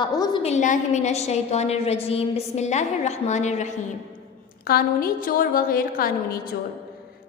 اعوذ باللہ من الشیطان الرجیم بسم اللہ الرحمن الرحیم۔ قانونی چور و غیر قانونی چور۔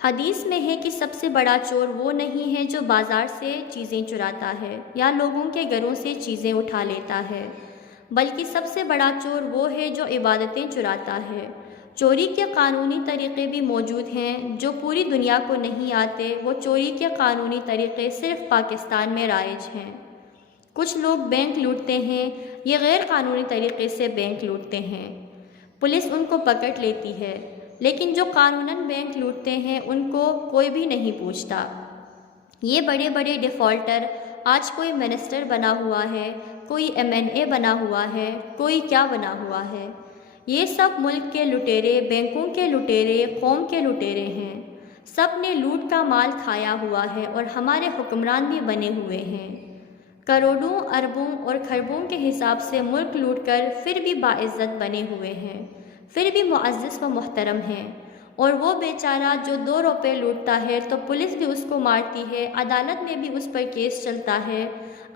حدیث میں ہے کہ سب سے بڑا چور وہ نہیں ہے جو بازار سے چیزیں چراتا ہے یا لوگوں کے گھروں سے چیزیں اٹھا لیتا ہے، بلکہ سب سے بڑا چور وہ ہے جو عبادتیں چراتا ہے۔ چوری کے قانونی طریقے بھی موجود ہیں جو پوری دنیا کو نہیں آتے، وہ چوری کے قانونی طریقے صرف پاکستان میں رائج ہیں۔ کچھ لوگ بینک لوٹتے ہیں، یہ غیر قانونی طریقے سے بینک لوٹتے ہیں، پولیس ان کو پکڑ لیتی ہے، لیکن جو قانوناً بینک لوٹتے ہیں ان کو کوئی بھی نہیں پوچھتا۔ یہ بڑے بڑے ڈیفالٹر، آج کوئی منسٹر بنا ہوا ہے، کوئی MNA بنا ہوا ہے، کوئی کیا بنا ہوا ہے، یہ سب ملک کے لٹیرے، بینکوں کے لٹیرے، قوم کے لٹیرے ہیں۔ سب نے لوٹ کا مال کھایا ہوا ہے اور ہمارے حکمران بھی بنے ہوئے ہیں۔ کروڑوں، اربوں اور کھربوں کے حساب سے ملک لوٹ کر پھر بھی باعزت بنے ہوئے ہیں، پھر بھی معزز و محترم ہیں۔ اور وہ بیچارہ جو 2 روپے لوٹتا ہے تو پولیس بھی اس کو مارتی ہے، عدالت میں بھی اس پر کیس چلتا ہے،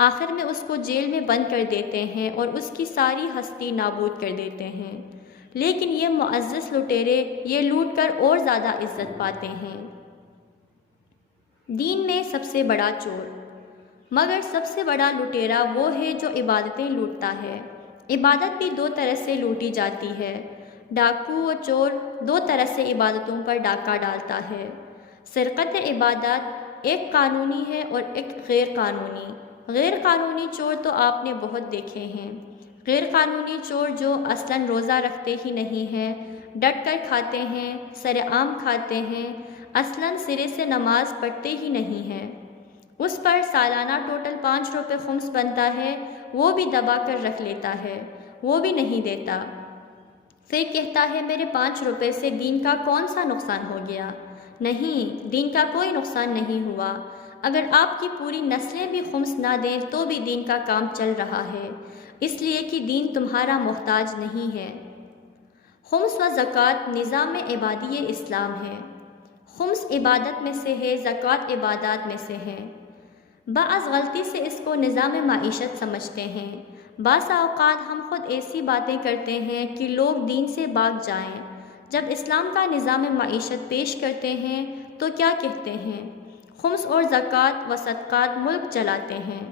آخر میں اس کو جیل میں بند کر دیتے ہیں اور اس کی ساری ہستی نابود کر دیتے ہیں۔ لیکن یہ معزز لٹیرے یہ لوٹ کر اور زیادہ عزت پاتے ہیں۔ دین میں سب سے بڑا چور، مگر سب سے بڑا لٹیرا وہ ہے جو عبادتیں لوٹتا ہے۔ عبادت بھی 2 طرح سے لوٹی جاتی ہے۔ ڈاکو و چور 2 طرح سے عبادتوں پر ڈاکہ ڈالتا ہے۔ سرقت عبادت ایک قانونی ہے اور ایک غیر قانونی۔ غیر قانونی چور تو آپ نے بہت دیکھے ہیں۔ غیر قانونی چور جو اصلاً روزہ رکھتے ہی نہیں ہیں، ڈٹ کر کھاتے ہیں، سرعام کھاتے ہیں، اصلاً سرے سے نماز پڑھتے ہی نہیں ہیں، اس پر سالانہ ٹوٹل 5 روپے خمس بنتا ہے، وہ بھی دبا کر رکھ لیتا ہے، وہ بھی نہیں دیتا، پھر کہتا ہے میرے 5 روپے سے دین کا کون سا نقصان ہو گیا؟ نہیں، دین کا کوئی نقصان نہیں ہوا۔ اگر آپ کی پوری نسلیں بھی خمس نہ دیں تو بھی دین کا کام چل رہا ہے، اس لیے کہ دین تمہارا محتاج نہیں ہے۔ خمس و زکوٰۃ نظام عبادی اسلام ہے۔ خمس عبادت میں سے ہے، زکوٰۃ عبادات میں سے ہے۔ بعض غلطی سے اس کو نظام معیشت سمجھتے ہیں۔ بعض اوقات ہم خود ایسی باتیں کرتے ہیں کہ لوگ دین سے بھاگ جائیں۔ جب اسلام کا نظام معیشت پیش کرتے ہیں تو کیا کہتے ہیں؟ خمس اور زکوٰۃ و صدقات ملک چلاتے ہیں۔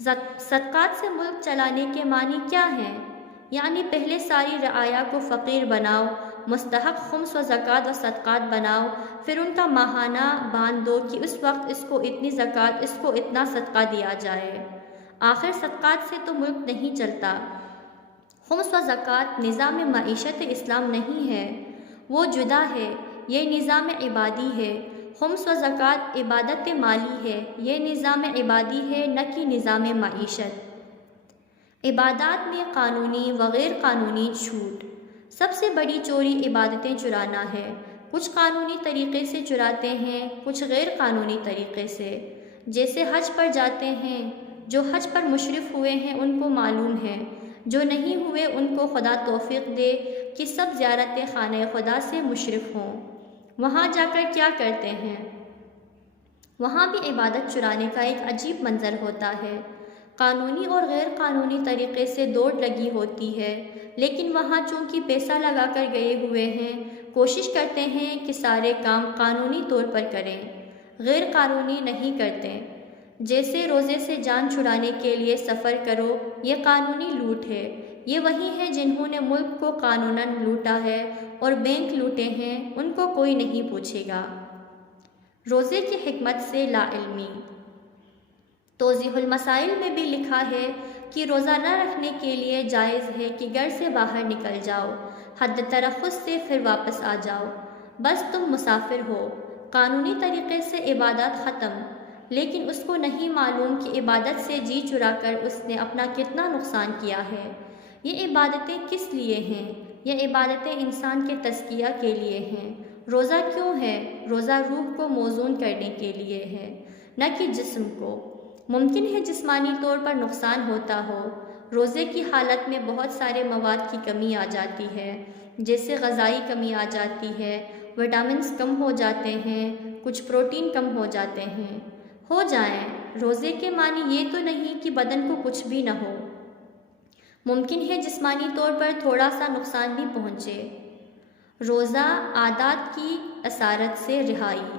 صدقات سے ملک چلانے کے معنی کیا ہیں؟ یعنی پہلے ساری رعایا کو فقیر بناؤ، مستحق خمس و زکوٰۃ و صدقات بناؤ، پھر ان کا ماہانہ باندھ دو کہ اس وقت اس کو اتنی زکوٰۃ، اس کو اتنا صدقہ دیا جائے۔ آخر صدقات سے تو ملک نہیں چلتا۔ خمس و زکوٰۃ نظام معیشت اسلام نہیں ہے، وہ جدا ہے، یہ نظام عبادی ہے۔ خمس و زکوٰۃ عبادت مالی ہے، یہ نظام عبادی ہے نہ کہ نظام معیشت۔ عبادات میں قانونی و غیر قانونی چھوٹ۔ سب سے بڑی چوری عبادتیں چرانا ہے۔ کچھ قانونی طریقے سے چراتے ہیں، کچھ غیر قانونی طریقے سے۔ جیسے حج پر جاتے ہیں، جو حج پر مشرف ہوئے ہیں ان کو معلوم ہے، جو نہیں ہوئے ان کو خدا توفیق دے کہ سب زیارت خانہ خدا سے مشرف ہوں۔ وہاں جا کر کیا کرتے ہیں؟ وہاں بھی عبادت چرانے کا ایک عجیب منظر ہوتا ہے۔ قانونی اور غیر قانونی طریقے سے دوڑ لگی ہوتی ہے، لیکن وہاں چونکہ پیسہ لگا کر گئے ہوئے ہیں، کوشش کرتے ہیں کہ سارے کام قانونی طور پر کریں، غیر قانونی نہیں کرتے۔ جیسے روزے سے جان چھڑانے کے لیے سفر کرو، یہ قانونی لوٹ ہے۔ یہ وہی ہیں جنہوں نے ملک کو قانوناً لوٹا ہے اور بینک لوٹے ہیں، ان کو کوئی نہیں پوچھے گا۔ روزے کی حکمت سے لا علمی۔ توضیح المسائل میں بھی لکھا ہے کہ روزہ نہ رکھنے کے لیے جائز ہے کہ گھر سے باہر نکل جاؤ، حد ترخص سے پھر واپس آ جاؤ، بس تم مسافر ہو۔ قانونی طریقے سے عبادات ختم، لیکن اس کو نہیں معلوم کہ عبادت سے جی چرا کر اس نے اپنا کتنا نقصان کیا ہے۔ یہ عبادتیں کس لیے ہیں؟ یہ عبادتیں انسان کے تزکیہ کے لیے ہیں۔ روزہ کیوں ہے؟ روزہ روح کو موزون کرنے کے لیے ہے، نہ کہ جسم کو۔ ممکن ہے جسمانی طور پر نقصان ہوتا ہو، روزے کی حالت میں بہت سارے مواد کی کمی آ جاتی ہے، جیسے غذائی کمی آ جاتی ہے، وٹامنز کم ہو جاتے ہیں، کچھ پروٹین کم ہو جاتے ہیں، ہو جائیں۔ روزے کے معنی یہ تو نہیں کہ بدن کو کچھ بھی نہ ہو۔ ممکن ہے جسمانی طور پر تھوڑا سا نقصان بھی پہنچے۔ روزہ عادات کی اسارت سے رہائی۔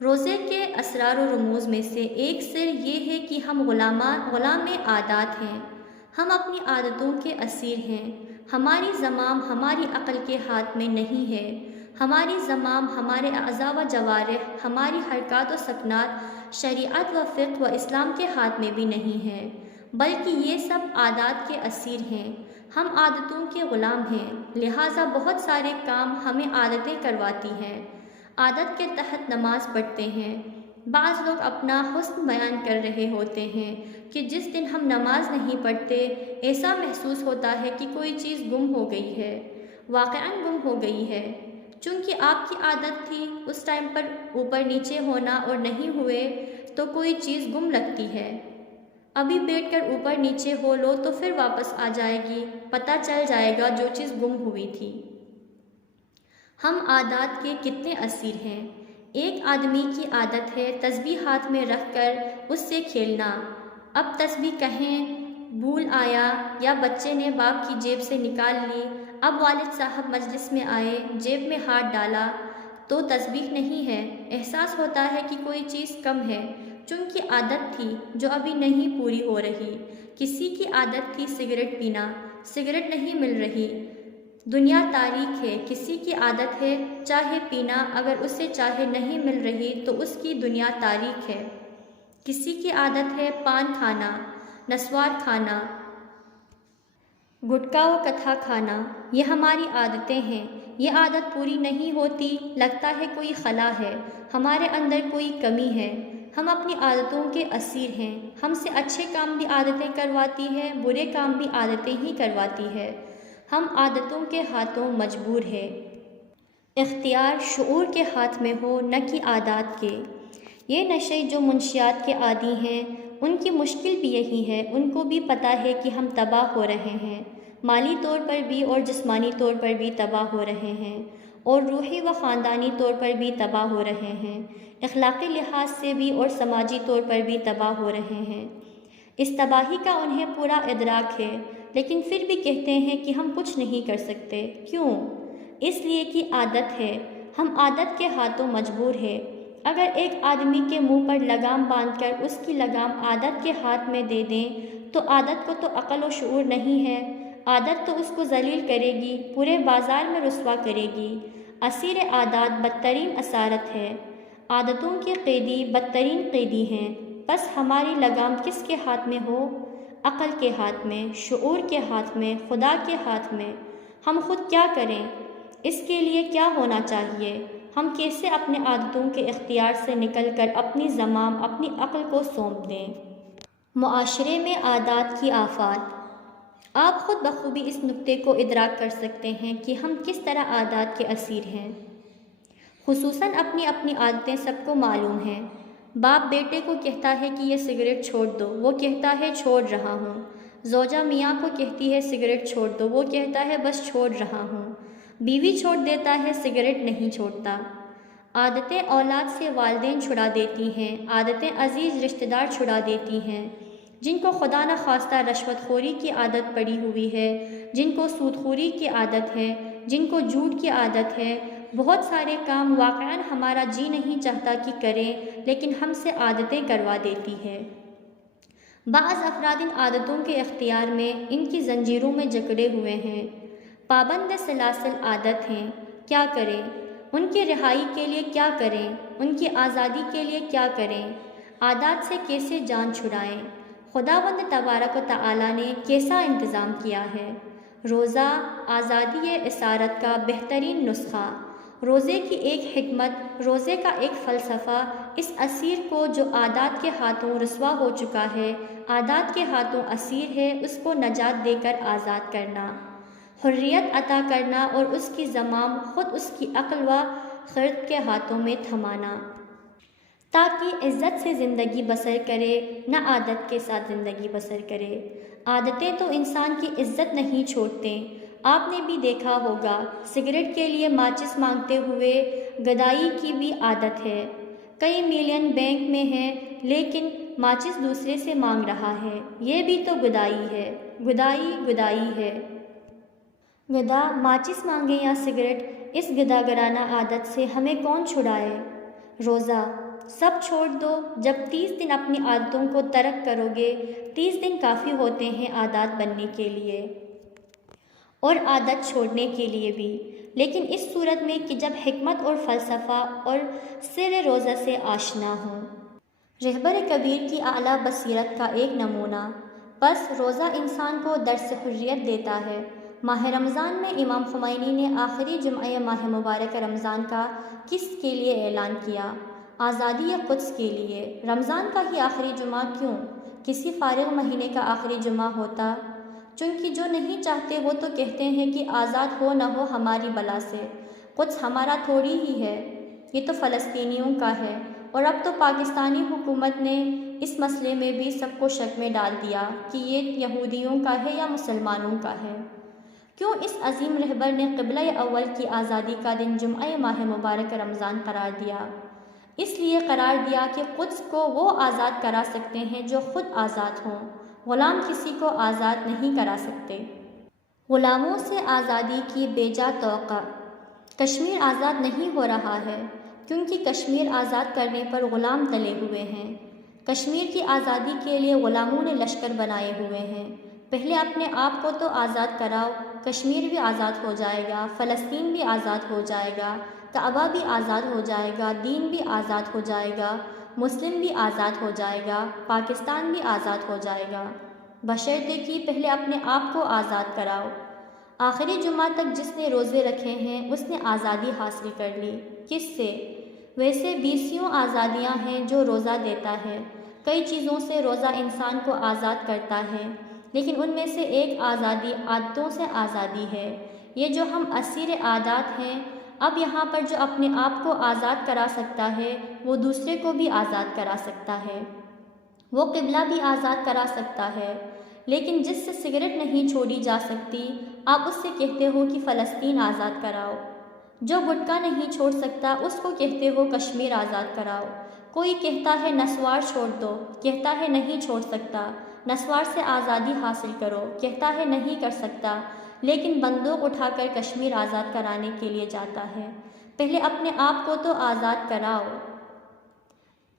روزے کے اسرار و رموز میں سے ایک سر یہ ہے کہ ہم غلام عادات ہیں۔ ہم اپنی عادتوں کے اسیر ہیں۔ ہماری زمام ہماری عقل کے ہاتھ میں نہیں ہے۔ ہماری زمام ہمارے اعضاء و جوارح، ہماری حرکات و سکنات شریعت و فقہ و اسلام کے ہاتھ میں بھی نہیں ہے، بلکہ یہ سب عادات کے اسیر ہیں۔ ہم عادتوں کے غلام ہیں، لہٰذا بہت سارے کام ہمیں عادتیں کرواتی ہیں۔ عادت کے تحت نماز پڑھتے ہیں۔ بعض لوگ اپنا حسن بیان کر رہے ہوتے ہیں کہ جس دن ہم نماز نہیں پڑھتے ایسا محسوس ہوتا ہے کہ کوئی چیز گم ہو گئی ہے، واقعاً گم ہو گئی ہے، چونکہ آپ کی عادت تھی اس ٹائم پر اوپر نیچے ہونا اور نہیں ہوئے تو کوئی چیز گم لگتی ہے۔ ابھی بیٹھ کر اوپر نیچے ہو لو تو پھر واپس آ جائے گی، پتہ چل جائے گا جو چیز گم ہوئی تھی۔ ہم عادات کے کتنے اسیر ہیں۔ ایک آدمی کی عادت ہے تسبیح ہاتھ میں رکھ کر اس سے کھیلنا۔ اب تسبیح کہیں بھول آیا یا بچے نے باپ کی جیب سے نکال لی، اب والد صاحب مجلس میں آئے، جیب میں ہاتھ ڈالا تو تسبیح نہیں ہے، احساس ہوتا ہے کہ کوئی چیز کم ہے، چونکہ عادت تھی جو ابھی نہیں پوری ہو رہی۔ کسی کی عادت تھی سگریٹ پینا، سگریٹ نہیں مل رہی، دنیا تاریک ہے۔ کسی کی عادت ہے چائے پینا، اگر اسے چائے نہیں مل رہی تو اس کی دنیا تاریک ہے۔ کسی کی عادت ہے پان کھانا، نسوار کھانا، گٹکا و کتھا کھانا، یہ ہماری عادتیں ہیں۔ یہ عادت پوری نہیں ہوتی، لگتا ہے کوئی خلا ہے، ہمارے اندر کوئی کمی ہے۔ ہم اپنی عادتوں کے اسیر ہیں۔ ہم سے اچھے کام بھی عادتیں کرواتی ہے، برے کام بھی عادتیں ہی کرواتی ہے۔ ہم عادتوں کے ہاتھوں مجبور ہے۔ اختیار شعور کے ہاتھ میں ہو، نہ کہ عادات کے۔ یہ نشے جو منشیات کے عادی ہیں، ان کی مشکل بھی یہی ہے، ان کو بھی پتہ ہے کہ ہم تباہ ہو رہے ہیں، مالی طور پر بھی اور جسمانی طور پر بھی تباہ ہو رہے ہیں، اور روحی و خاندانی طور پر بھی تباہ ہو رہے ہیں، اخلاقی لحاظ سے بھی اور سماجی طور پر بھی تباہ ہو رہے ہیں۔ اس تباہی کا انہیں پورا ادراک ہے، لیکن پھر بھی کہتے ہیں کہ ہم کچھ نہیں کر سکتے۔ کیوں؟ اس لیے کہ عادت ہے، ہم عادت کے ہاتھوں مجبور ہے۔ اگر ایک آدمی کے منہ پر لگام باندھ کر اس کی لگام عادت کے ہاتھ میں دے دیں تو عادت کو تو عقل و شعور نہیں ہے، عادت تو اس کو ذلیل کرے گی، پورے بازار میں رسوا کرے گی۔ اسیر عادات بدترین اسارت ہے۔ عادتوں کے قیدی بدترین قیدی ہیں۔ بس ہماری لگام کس کے ہاتھ میں ہو؟ عقل کے ہاتھ میں، شعور کے ہاتھ میں، خدا کے ہاتھ میں۔ ہم خود کیا کریں؟ اس کے لیے کیا ہونا چاہیے؟ ہم کیسے اپنے عادتوں کے اختیار سے نکل کر اپنی زمام اپنی عقل کو سونپ دیں؟ معاشرے میں عادات کی آفات۔ آپ خود بخوبی اس نقطے کو ادراک کر سکتے ہیں کہ ہم کس طرح عادات کے اسیر ہیں۔ خصوصاً اپنی اپنی عادتیں سب کو معلوم ہیں۔ باپ بیٹے کو کہتا ہے کہ یہ سگریٹ چھوڑ دو، وہ کہتا ہے چھوڑ رہا ہوں۔ زوجہ میاں کو کہتی ہے سگریٹ چھوڑ دو، وہ کہتا ہے بس چھوڑ رہا ہوں۔ بیوی چھوڑ دیتا ہے، سگریٹ نہیں چھوڑتا۔ عادتیں اولاد سے والدین چھڑا دیتی ہیں، عادتیں عزیز رشتہ دار چھڑا دیتی ہیں، جن کو خدا نہ خواستہ رشوت خوری کی عادت پڑی ہوئی ہے، جن کو سود خوری کی عادت ہے، جن کو جھوٹ کی عادت ہے۔ بہت سارے کام واقعاً ہمارا جی نہیں چاہتا کہ کریں، لیکن ہم سے عادتیں کروا دیتی ہے۔ بعض افراد ان عادتوں کے اختیار میں، ان کی زنجیروں میں جکڑے ہوئے ہیں، پابند سلاسل عادت ہیں۔ کیا کریں؟ ان کی رہائی کے لیے کیا کریں؟ ان کی آزادی کے لیے کیا کریں؟ عادات سے کیسے جان چھڑائیں؟ خداوند تبارک و تعالیٰ نے کیسا انتظام کیا ہے؟ روزہ آزادی اسارت کا بہترین نسخہ۔ روزے کی ایک حکمت، روزے کا ایک فلسفہ، اس اسیر کو جو عادات کے ہاتھوں رسوا ہو چکا ہے، عادات کے ہاتھوں اسیر ہے، اس کو نجات دے کر آزاد کرنا، حریت عطا کرنا اور اس کی زمام خود اس کی عقل و خرد کے ہاتھوں میں تھمانا، تاکہ عزت سے زندگی بسر کرے، نہ عادت کے ساتھ زندگی بسر کرے۔ عادتیں تو انسان کی عزت نہیں چھوڑتے۔ آپ نے بھی دیکھا ہوگا، سگریٹ کے لیے ماچس مانگتے ہوئے گدائی کی بھی عادت ہے۔ کئی ملین بینک میں ہیں، لیکن ماچس دوسرے سے مانگ رہا ہے، یہ بھی تو گدائی ہے۔ گدائی گدائی ہے۔ گدا ماچس مانگے یا سگریٹ، اس گداگرانہ عادت سے ہمیں کون چھڑائے؟ روزہ سب چھوڑ دو، جب 30 دن اپنی عادتوں کو ترک کرو گے۔ 30 دن کافی ہوتے ہیں عادات بننے کے لیے اور عادت چھوڑنے کے لیے بھی، لیکن اس صورت میں کہ جب حکمت اور فلسفہ اور سر روزہ سے آشنا ہوں۔ رہبر کبیر کی اعلیٰ بصیرت کا ایک نمونہ۔ بس روزہ انسان کو درس حریت دیتا ہے۔ ماہ رمضان میں امام خمینی نے آخری جمعہ ماہ مبارک رمضان کا کس کے لیے اعلان کیا؟ آزادی قدس کے لیے۔ رمضان کا ہی آخری جمعہ کیوں؟ کسی فارغ مہینے کا آخری جمعہ ہوتا؟ چونکہ جو نہیں چاہتے وہ تو کہتے ہیں کہ آزاد ہو نہ ہو ہماری بلا سے، قدس ہمارا تھوڑی ہی ہے، یہ تو فلسطینیوں کا ہے۔ اور اب تو پاکستانی حکومت نے اس مسئلے میں بھی سب کو شک میں ڈال دیا کہ یہ یہودیوں کا ہے یا مسلمانوں کا ہے۔ کیوں اس عظیم رہبر نے قبلہ اول کی آزادی کا دن جمعہ ماہ مبارک رمضان قرار دیا؟ اس لیے قرار دیا کہ قدس کو وہ آزاد کرا سکتے ہیں جو خود آزاد ہوں، غلام کسی کو آزاد نہیں کرا سکتے۔ غلاموں سے آزادی کی بیجا توقع۔ کشمیر آزاد نہیں ہو رہا ہے کیونکہ کشمیر آزاد کرنے پر غلام تلے ہوئے ہیں۔ کشمیر کی آزادی کے لیے غلاموں نے لشکر بنائے ہوئے ہیں۔ پہلے اپنے آپ کو تو آزاد کراؤ، کشمیر بھی آزاد ہو جائے گا، فلسطین بھی آزاد ہو جائے گا، کعبہ بھی آزاد ہو جائے گا، دین بھی آزاد ہو جائے گا، مسلم بھی آزاد ہو جائے گا، پاکستان بھی آزاد ہو جائے گا، بشرطے کہ پہلے اپنے آپ کو آزاد کراؤ۔ آخری جمعہ تک جس نے روزے رکھے ہیں اس نے آزادی حاصل کر لی۔ کس سے؟ ویسے 20 آزادیاں ہیں جو روزہ دیتا ہے۔ کئی چیزوں سے روزہ انسان کو آزاد کرتا ہے، لیکن ان میں سے ایک آزادی عادتوں سے آزادی ہے۔ یہ جو ہم اسیر عادات ہیں، اب یہاں پر جو اپنے آپ کو آزاد کرا سکتا ہے وہ دوسرے کو بھی آزاد کرا سکتا ہے، وہ قبلہ بھی آزاد کرا سکتا ہے۔ لیکن جس سے سگریٹ نہیں چھوڑی جا سکتی، آپ اس سے کہتے ہو کہ فلسطین آزاد کراؤ۔ جو گٹکا نہیں چھوڑ سکتا اس کو کہتے ہو کشمیر آزاد کراؤ۔ کوئی کہتا ہے نسوار چھوڑ دو، کہتا ہے نہیں چھوڑ سکتا۔ نسوار سے آزادی حاصل کرو، کہتا ہے نہیں کر سکتا، لیکن بندوق اٹھا کر کشمیر آزاد کرانے کے لیے جاتا ہے۔ پہلے اپنے آپ کو تو آزاد کراؤ۔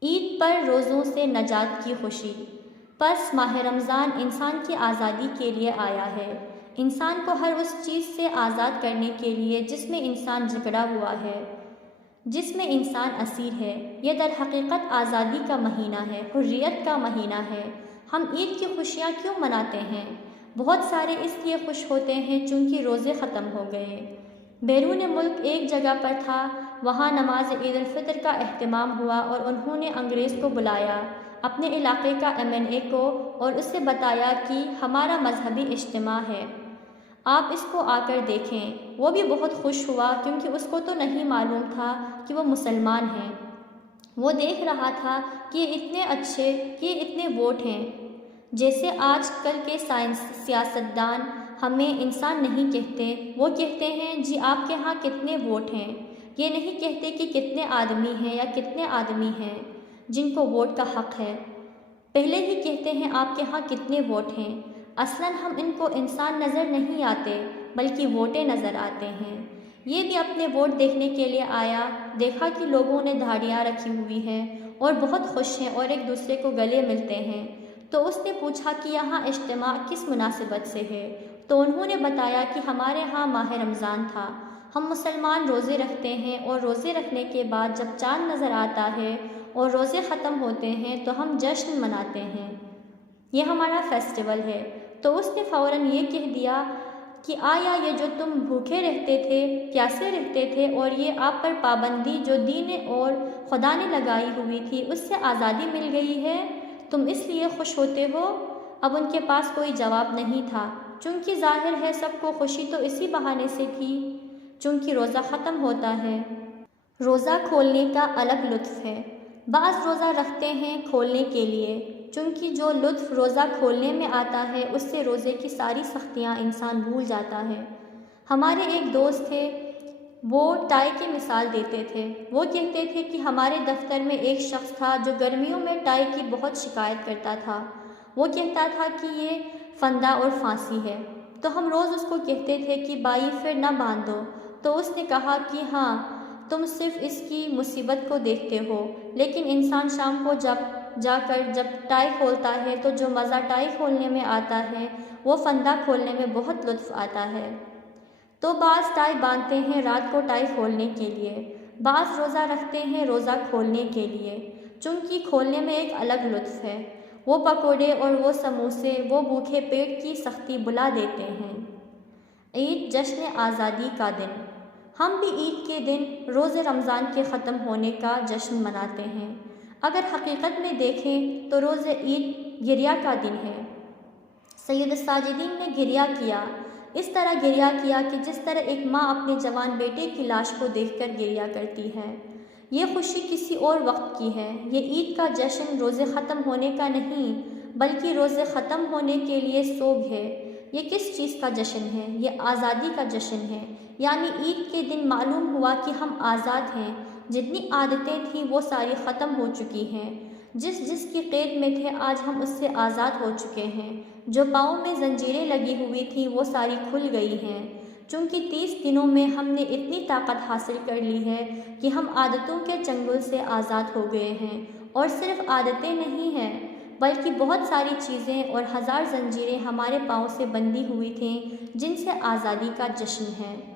عید پر روزوں سے نجات کی خوشی۔ پس ماہ رمضان انسان کی آزادی کے لیے آیا ہے، انسان کو ہر اس چیز سے آزاد کرنے کے لیے جس میں انسان جکڑا ہوا ہے، جس میں انسان اسیر ہے۔ یہ در حقیقت آزادی کا مہینہ ہے، حریت کا مہینہ ہے۔ ہم عید کی خوشیاں کیوں مناتے ہیں؟ بہت سارے اس لیے خوش ہوتے ہیں چونکہ روزے ختم ہو گئے۔ بیرون ملک ایک جگہ پر تھا، وہاں نماز عید الفطر کا اہتمام ہوا اور انہوں نے انگریز کو بلایا، اپنے علاقے کا MNA کو، اور اس سے بتایا کہ ہمارا مذہبی اجتماع ہے، آپ اس کو آ کر دیکھیں۔ وہ بھی بہت خوش ہوا کیونکہ اس کو تو نہیں معلوم تھا کہ وہ مسلمان ہیں۔ وہ دیکھ رہا تھا کہ یہ اتنے اچھے، کہ یہ اتنے ووٹ ہیں۔ جیسے آج کل کے سیاستدان ہمیں انسان نہیں کہتے، وہ کہتے ہیں جی آپ کے ہاں کتنے ووٹ ہیں۔ یہ نہیں کہتے کہ کتنے آدمی ہیں یا کتنے آدمی ہیں جن کو ووٹ کا حق ہے، پہلے ہی کہتے ہیں آپ کے ہاں کتنے ووٹ ہیں۔ اصلاً ہم ان کو انسان نظر نہیں آتے بلکہ ووٹیں نظر آتے ہیں۔ یہ بھی اپنے ووٹ دیکھنے کے لیے آیا، دیکھا کہ لوگوں نے دھاڑیاں رکھی ہوئی ہیں اور بہت خوش ہیں اور ایک دوسرے کو گلے ملتے ہیں، تو اس نے پوچھا کہ یہاں اجتماع کس مناسبت سے ہے؟ تو انہوں نے بتایا کہ ہمارے ہاں ماہ رمضان تھا، ہم مسلمان روزے رکھتے ہیں اور روزے رکھنے کے بعد جب چاند نظر آتا ہے اور روزے ختم ہوتے ہیں تو ہم جشن مناتے ہیں، یہ ہمارا فیسٹیول ہے۔ تو اس نے فوراً یہ کہہ دیا کہ آیا یہ جو تم بھوکے رہتے تھے، پیاسے رہتے تھے، اور یہ آپ پر پابندی جو دین اور خدا نے لگائی ہوئی تھی اس سے آزادی مل گئی ہے، تم اس لیے خوش ہوتے ہو؟ اب ان کے پاس کوئی جواب نہیں تھا، چونکہ ظاہر ہے سب کو خوشی تو اسی بہانے سے تھی چونکہ روزہ ختم ہوتا ہے۔ روزہ کھولنے کا الگ لطف ہے۔ بعض روزہ رکھتے ہیں کھولنے کے لیے، چونکہ جو لطف روزہ کھولنے میں آتا ہے اس سے روزے کی ساری سختیاں انسان بھول جاتا ہے۔ ہمارے ایک دوست تھے، وہ ٹائی کی مثال دیتے تھے۔ وہ کہتے تھے کہ ہمارے دفتر میں ایک شخص تھا جو گرمیوں میں ٹائی کی بہت شکایت کرتا تھا۔ وہ کہتا تھا کہ یہ فندہ اور پھانسی ہے۔ تو ہم روز اس کو کہتے تھے کہ بھائی پھر نہ باندھ دو، تو اس نے کہا کہ ہاں تم صرف اس کی مصیبت کو دیکھتے ہو، لیکن انسان شام کو جا کر جب ٹائی کھولتا ہے تو جو مزہ ٹائی کھولنے میں آتا ہے وہ فندہ کھولنے میں بہت لطف آتا ہے۔ تو بعض ٹائی باندھتے ہیں رات کو ٹائی کھولنے کے لیے، بعض روزہ رکھتے ہیں روزہ کھولنے کے لیے، چونکہ کھولنے میں ایک الگ لطف ہے۔ وہ پکوڑے اور وہ سموسے وہ بھوکے پیٹ کی سختی بلا دیتے ہیں۔ عید جشن آزادی کا دن۔ ہم بھی عید کے دن روزے رمضان کے ختم ہونے کا جشن مناتے ہیں۔ اگر حقیقت میں دیکھیں تو روزہ عید گریہ کا دن ہے۔ سید الساجدین نے گریہ کیا، اس طرح گریہ کیا کہ جس طرح ایک ماں اپنے جوان بیٹے کی لاش کو دیکھ کر گریہ کرتی ہے۔ یہ خوشی کسی اور وقت کی ہے۔ یہ عید کا جشن روزے ختم ہونے کا نہیں بلکہ روزے ختم ہونے کے لیے سوگ ہے۔ یہ کس چیز کا جشن ہے؟ یہ آزادی کا جشن ہے۔ یعنی عید کے دن معلوم ہوا کہ ہم آزاد ہیں، جتنی عادتیں تھیں وہ ساری ختم ہو چکی ہیں، جس کی قید میں تھے آج ہم اس سے آزاد ہو چکے ہیں، جو پاؤں میں زنجیریں لگی ہوئی تھیں وہ ساری کھل گئی ہیں، چونکہ 30 دنوں میں ہم نے اتنی طاقت حاصل کر لی ہے کہ ہم عادتوں کے چنگل سے آزاد ہو گئے ہیں۔ اور صرف عادتیں نہیں ہیں بلکہ بہت ساری چیزیں اور ہزار زنجیریں ہمارے پاؤں سے بندھی ہوئی تھیں جن سے آزادی کا جشن ہے۔